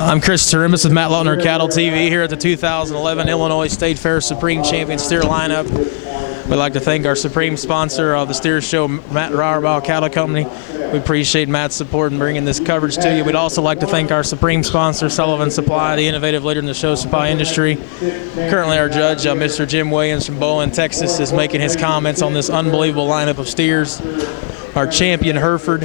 I'm Chris Turimis with Matt Lautner Cattle TV here at the 2011 Illinois State Fair Supreme Champion Steer lineup. We'd like to thank our supreme sponsor of the steer show, Matt Rohrbach Cattle Company. We appreciate Matt's support in bringing this coverage to you. We'd also like to thank our supreme sponsor, Sullivan Supply, the innovative leader in the show supply industry. Currently our judge, Mr. Jim Williams from Bowling, Texas, is making his comments on this unbelievable lineup of steers. Our champion Hereford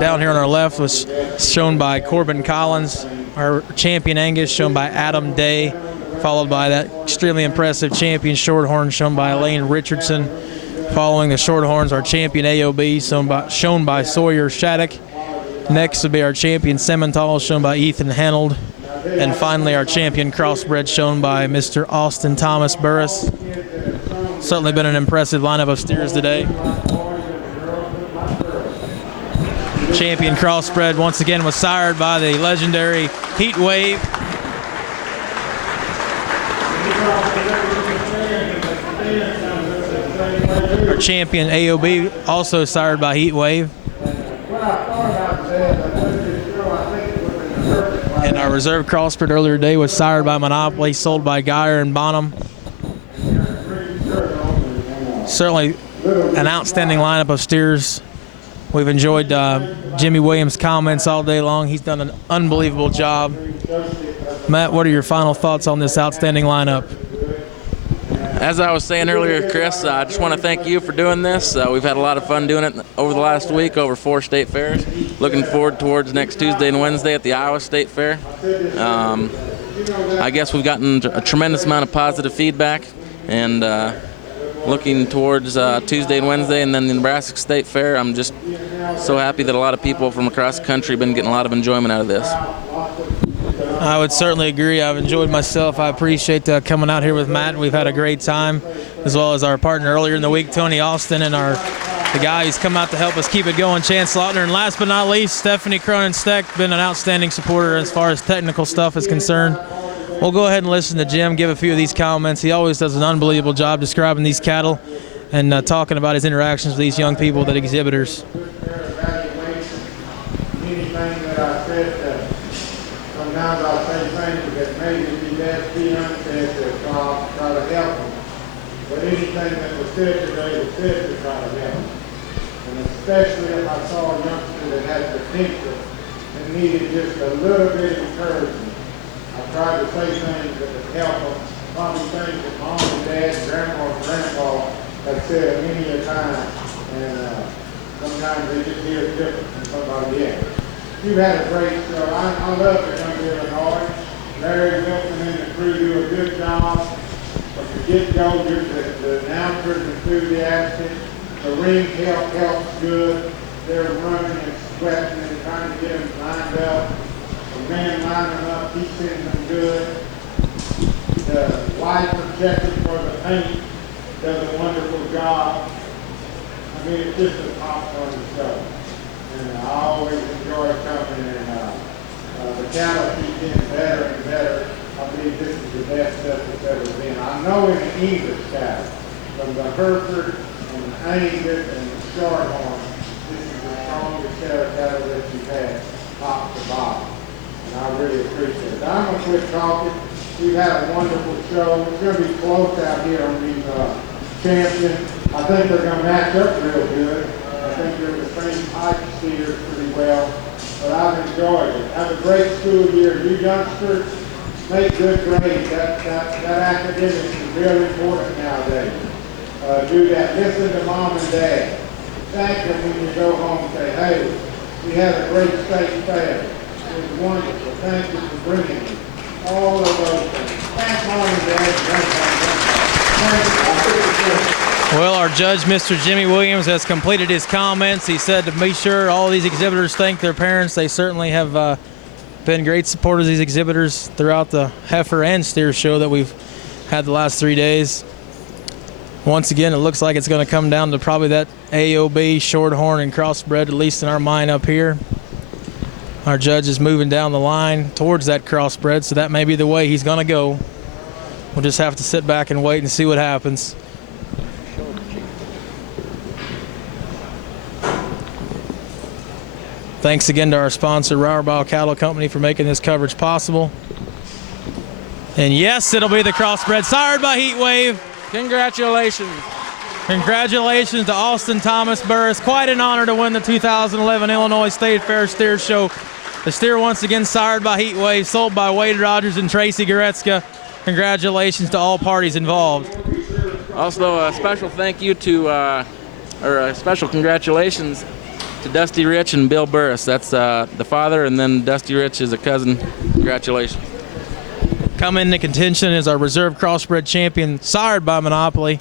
down here on our left was shown by Corbin Collins. Our champion Angus shown by Adam Day, followed by that extremely impressive champion Shorthorn shown by Elaine Richardson. Following the Shorthorns, our champion AOB shown by Sawyer Shattuck. Next would be our champion Simmental shown by Ethan Hanold. And finally our champion Crossbred shown by Mr. Austin Thomas Burris. Certainly been an impressive lineup of steers today. Champion Crossbred once again was sired by the legendary Heat Wave. Our champion AOB also sired by Heat Wave. And our reserve Crossbred earlier today was sired by Monopoly, sold by Geyer and Bonham. Certainly an outstanding lineup of steers. We've enjoyed Jimmy Williams' comments all day long. He's done an unbelievable job. Matt, what are your final thoughts on this outstanding lineup? As I was saying earlier, Chris, I just want to thank you for doing this. We've had a lot of fun doing it over the last week, over 4 state fairs. Looking forward towards next Tuesday and Wednesday at the Iowa State Fair. I guess we've gotten a tremendous amount of positive feedback, and looking towards Tuesday and Wednesday and then the Nebraska State Fair. I'm just so happy that a lot of people from across the country have been getting a lot of enjoyment out of this. I would certainly agree. I've enjoyed myself. I appreciate coming out here with Matt. We've had a great time, as well as our partner earlier in the week, Tony Austin, and the guy who's come out to help us keep it going, Chance Lautner. And last but not least, Stephanie Cronin-Steck, been an outstanding supporter as far as technical stuff is concerned. We'll go ahead and listen to Jim give a few of these comments. He always does an unbelievable job describing these cattle and talking about his interactions with these young people, that exhibitors. Anything that I said, sometimes I'll say things that maybe be best be unsaid to try to help them. But anything that was said today was said to try to help them. And especially if I saw a youngster that had potential and needed just a little bit of encouragement. I tried to say things that would help them, probably things that mom and dad, grandma and grandpa have said many a time, and sometimes they just hear it different from somebody else. You've had a great show. I love to come to Illinois. Larry Wilson and the crew do a good job. From the get-go, the announcers enthusiastic. The ring helps good. They're running and sweating and trying to get them lined up. The man lining up, he's sending them good. The light projector for the paint does a wonderful job. I mean, it's just a popcorn show. And I always enjoy coming, and the cattle keep getting better and better. I believe this is the best stuff that's ever been. I know in the English cattle, from the Hereford and the Angus and the Shorthorn, this is the strongest set of cattle that you've had, top to bottom. And I really appreciate it. I'm going to quit talking. We've had a wonderful show. It's going to be close out here on these champions. I think they're going to match up real good. I think they're the same type steers pretty well. But I've enjoyed it. Have a great school year. You youngsters, make good grades. That academics is really important nowadays. Do that. Listen to mom and dad. Thank them when you go home and say, hey, we had a great state fair. It was wonderful. Thank you for bringing me. All of those things. Thanks, mom and dad. Well, our judge, Mr. Jimmy Williams, has completed his comments. He said to be sure all these exhibitors thank their parents. They certainly have been great supporters of these exhibitors throughout the heifer and steer show that we've had the last 3 days. Once again, it looks like it's going to come down to probably that AOB, Shorthorn, and Crossbred, at least in our mind up here. Our judge is moving down the line towards that Crossbred, so that may be the way he's going to go. We'll just have to sit back and wait and see what happens. Thanks again to our sponsor, Rohrbach Cattle Company, for making this coverage possible. And yes, it'll be the crossbred sired by Heatwave. Congratulations. Congratulations to Austin Thomas Burris. Quite an honor to win the 2011 Illinois State Fair Steer Show. The steer once again sired by Heatwave, sold by Wade Rogers and Tracy Goretzka. Congratulations to all parties involved. Also, a special thank you to, or a special congratulations to Dusty Rich and Bill Burris. That's the father, and then Dusty Rich is a cousin. Congratulations. Coming into contention is our reserve crossbred champion, sired by Monopoly,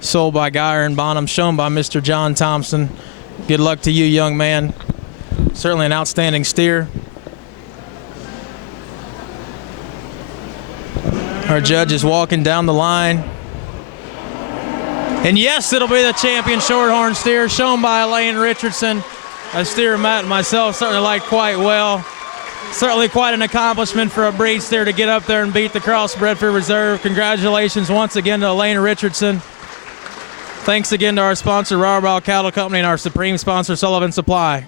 sold by Geyer and Bonham, shown by Mr. John Thompson. Good luck to you, young man. Certainly an outstanding steer. Our judge is walking down the line. And yes, it'll be the champion Shorthorn steer, shown by Elaine Richardson. A steer Matt and myself certainly like quite well. Certainly quite an accomplishment for a breed steer to get up there and beat the crossbred for reserve. Congratulations once again to Elaine Richardson. Thanks again to our sponsor, Rohrbach Cattle Company, and our supreme sponsor, Sullivan Supply.